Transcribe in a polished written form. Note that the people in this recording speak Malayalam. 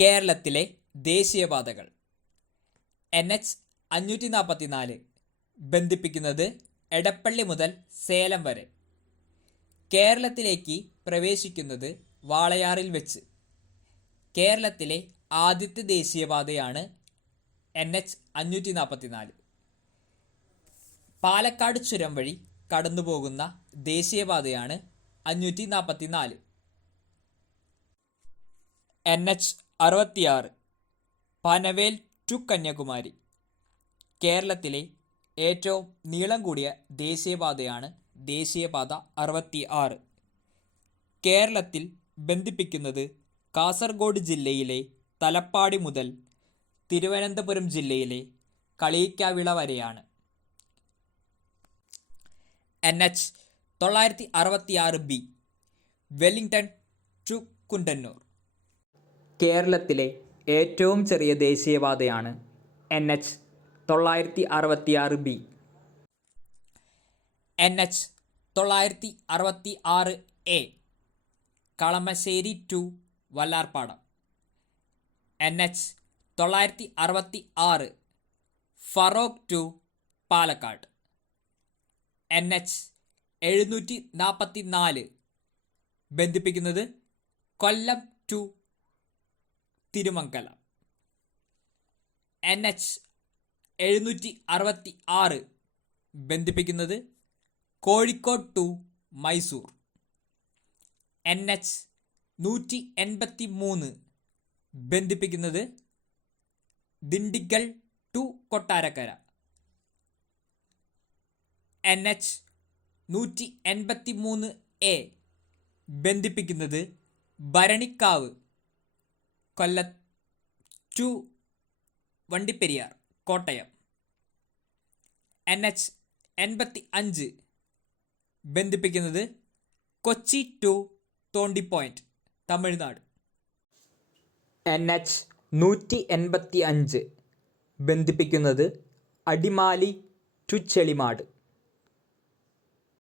കേരളത്തിലെ ദേശീയപാതകൾ. NH 544 ബന്ധിപ്പിക്കുന്നത് എടപ്പള്ളി മുതൽ സേലം വരെ. കേരളത്തിലേക്ക് പ്രവേശിക്കുന്നത് വാളയാറിൽ വെച്ച്. കേരളത്തിലെ ആദ്യത്തെ ദേശീയപാതയാണ് NH 544. പാലക്കാട് ചുരം വഴി കടന്നുപോകുന്ന ദേശീയപാതയാണ് 544. NH 66 Panvel to Kanyakumari. കേരളത്തിലെ ഏറ്റവും നീളം കൂടിയ ദേശീയപാതയാണ് ദേശീയപാത 66. കേരളത്തിൽ ബന്ധിപ്പിക്കുന്നത് കാസർഗോഡ് ജില്ലയിലെ തലപ്പാടി മുതൽ തിരുവനന്തപുരം ജില്ലയിലെ കളിയിക്കാവിള വരെയാണ്. NH 966B Wellington to Kundannoor. കേരളത്തിലെ ഏറ്റവും ചെറിയ ദേശീയപാതയാണ് NH 966B. NH 966A Kalamassery to Vallarpadam. NH 966 Feroke to Palakkad. NH 744 ബന്ധിപ്പിക്കുന്നത് കൊല്ലം ടു തിരുമംഗലം. NH 766 ബന്ധിപ്പിക്കുന്നത് കോഴിക്കോട് ടു മൈസൂർ. NH 183 ബന്ധിപ്പിക്കുന്നത് Dindigul to Kottarakkara. NH 183A ബന്ധിപ്പിക്കുന്നത് ഭരണിക്കാവ് കൊല്ലം ടു വണ്ടിപ്പെരിയാർ കോട്ടയം. NH 85 ബന്ധിപ്പിക്കുന്നത് കൊച്ചി ടു തോണ്ടി പോയിന്റ് തമിഴ്നാട്. NH 185 ബന്ധിപ്പിക്കുന്നത് അടിമാലി ടു ചെളിമാട്.